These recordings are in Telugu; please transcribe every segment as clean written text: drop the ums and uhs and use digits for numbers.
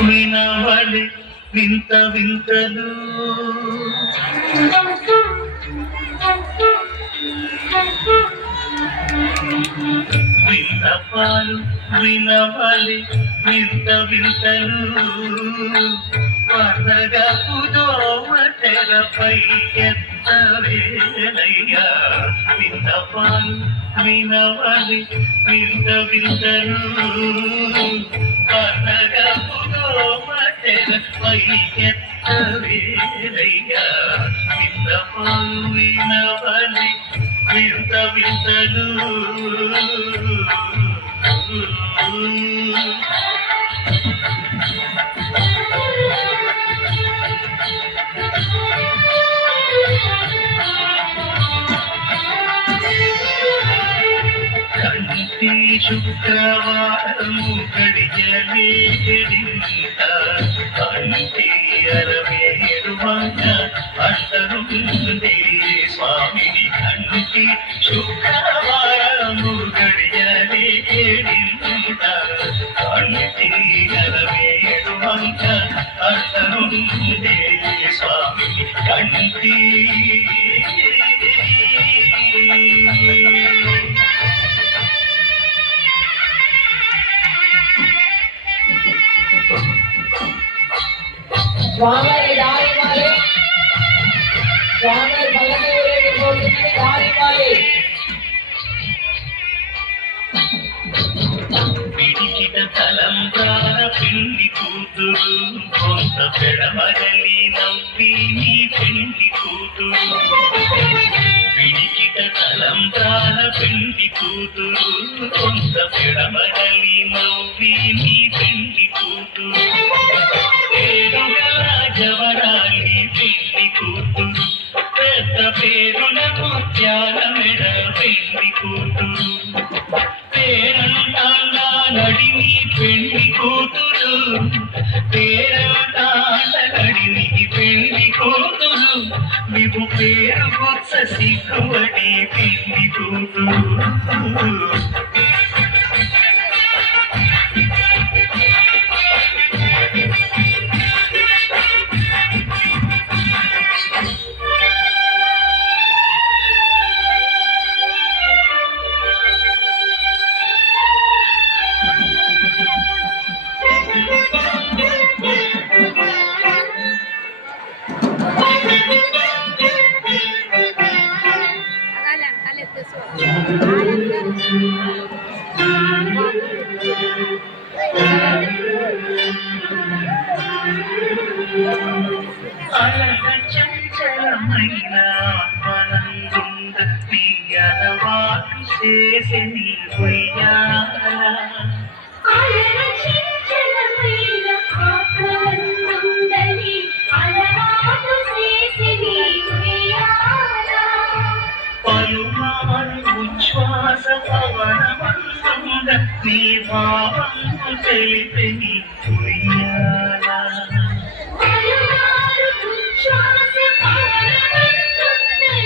వినవలి వింత వింతలు విన్నపాలు వినవలి వింత వింతలు వనగపు దోమ తెరపై ఎత్తవేలయ్యా విన్నపాలు వినవలి వింత వింతలు వనగపు దోమ తెరపై ఎత్తవేలయ్యా విన్నపాలు వినవలి వింత వింతలు కంటి శుక్రవారము గడియలేడింత కంటి 67 వంక అంటరుంది స్వామిని కంటి శుక్రవారము గడియలేడింత కంటి 67 వంక అంటరుంది స్వామిని కంటి स्वामी दारी वाले स्वामी भगत के बोलते दारी वाले పిడికిట తలంబ్రాల పిండి కూతురు కొంత పెడమరలి నవ్వి నీ పిండి కూతురు పిడికిట తలంబ్రాల పిండి కూతురు కొంత పెడమరలి నవ్వి నీ పిండి కూతురు పేరుగల జవరాలి పిండి కూతురు పెద్ద పేరున ముత్యాల మెడ పిండి కూతురు పేరంటాండా నడిని పెళ్లి కూతురు పేరంటాండ నడిని పెళ్లి కూతురు నీవు పేరు గుచ్చ సిగ్గువడి పెళ్లి కూతురు చంచలమైన ఆత్మనందుంద తీయలవాటు చేసే నీ పలుమారు ఉచ్ఛ్వాస పవనమందుంద నీ భావంకు తెలిపే నీ ఉయ్యాలా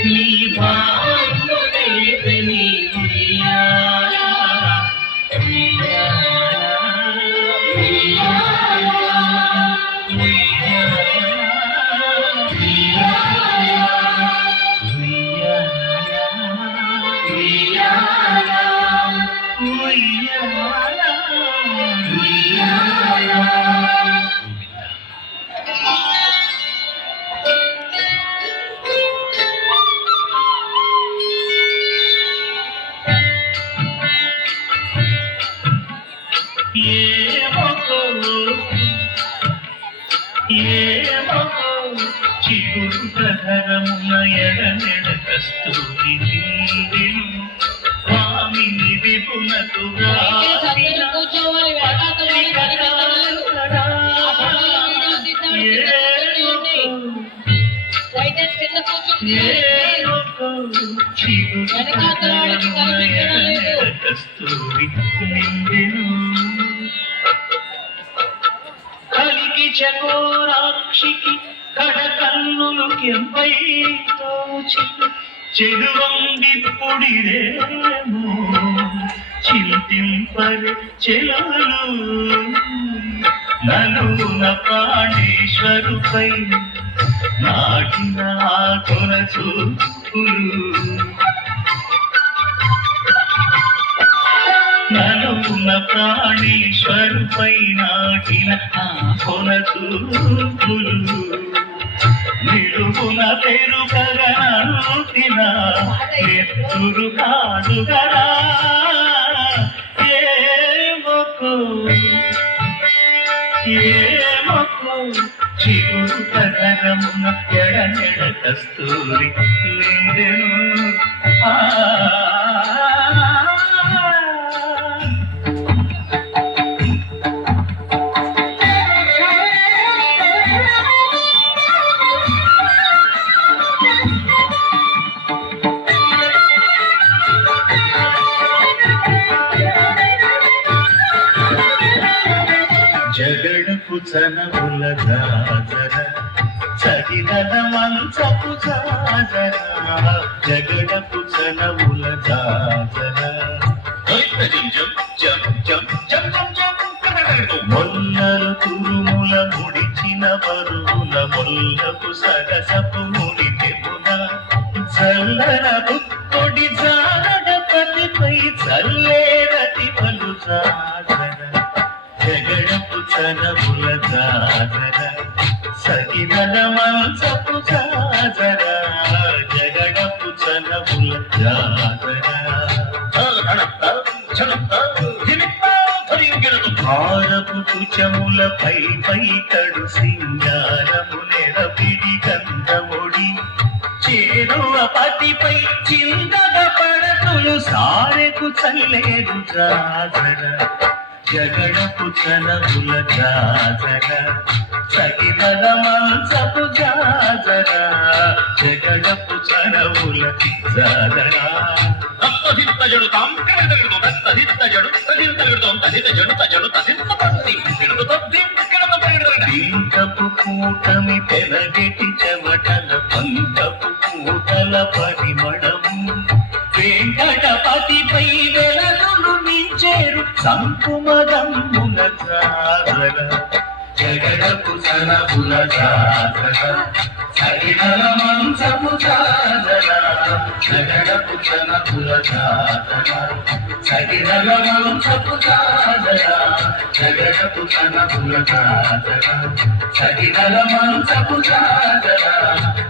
నీ భావంకు తెలిపే నీ ఉయ్యాలా చిగురు ప్రధరమున ఎడమెడ కస్తూరి నిందెను స్వామిని విపునకు చిగురు ప్రధరమున ఎడమెడ కస్తూరి నిందెను కలికి చకోరాక్షికి కడకన్నులు కెంపై తోచి చెరువంగిప్పుడిరేమో చింతింపరు చెలలు నలుగున ప్రాణేశ్వరుపై నాటిన ఆకుల చూపులు నలుగున ప్రాణేశ్వరుపై నాటిన ఆకుల చూపులు నిలుగున పెరుగగనంటిన ఎత్తురు కాదుగరా ఏమొకు చిగురు పదరమున ఎడనెడ కస్తూరి నిందెను జగడపు చనముల జాజర చగినల మంచపు జాజర జగడపు చనముల జాజర మొల్లలు తురుముల ముడిచిన బరువుల మొల్లపు సరసపు ముడి తెమున చల్లన బుక్కొడి జాగడపతిపై చల్లేరటి పలు జాజర జగడపు చనముల జాజర సగినల మంచపు జాజర జగడపు చనముల జాజర భారపు కుచముల పై తడు సింగారము నెరపిడి గంధముడి చేరువ పతిపై చిందగ పడతులు సారెకు చల్లేరు జాజర జగడపు చనముల జాజర సగినల మంచపు జాజర జగడపు చనముల జాజర పింకపు కూటమి పెనగెటి చెమటల పంకపు కూటల పరిమళము వెంకటపతిపై వెలదులు నించేరు సంకుమదమ్ముల జాజర జగడపు చనముల జాజర సగినల మంచపు జాజర జగడపు చనముల జాజర సగినల మంచపు జాజర జగడపు చనముల జాజర సగినల మంచపు జాజర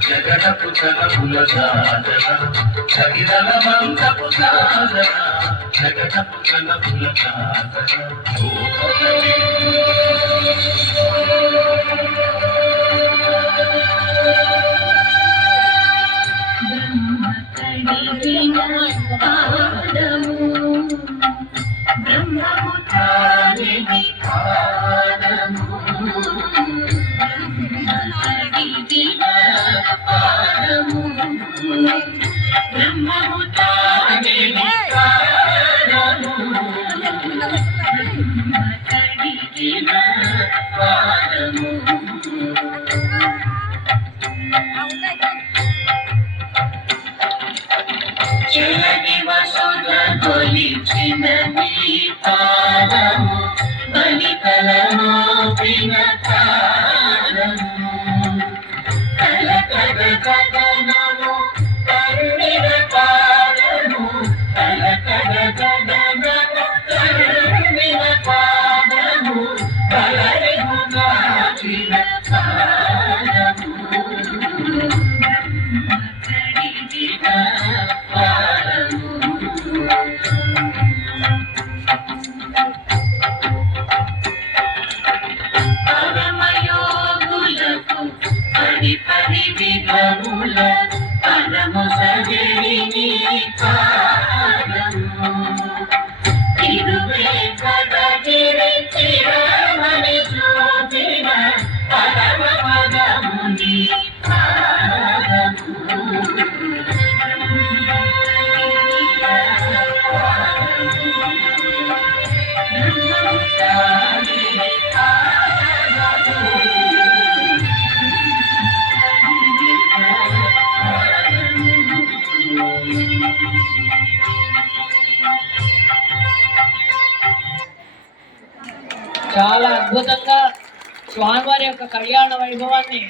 జగడపు చనముల జాజర సగినల మంచపు జాజర జగడపు చనముల జాజర చెలగి వసుధ కొలిచిన నీ పాదము బలికలను పిన కాలము కలకడ గగనము కరుణిర పాదము కలకడ గగనము కరుణిర పాదము కలరిగు నాచిన కాలము పరమయోగులకు పరి విధముల పరము సజని కాలము ఇరువే కదగిరి చిరమని చూచిన పరమ పదముని స్వామివారి యొక్క కళ్యాణ వైభవాన్ని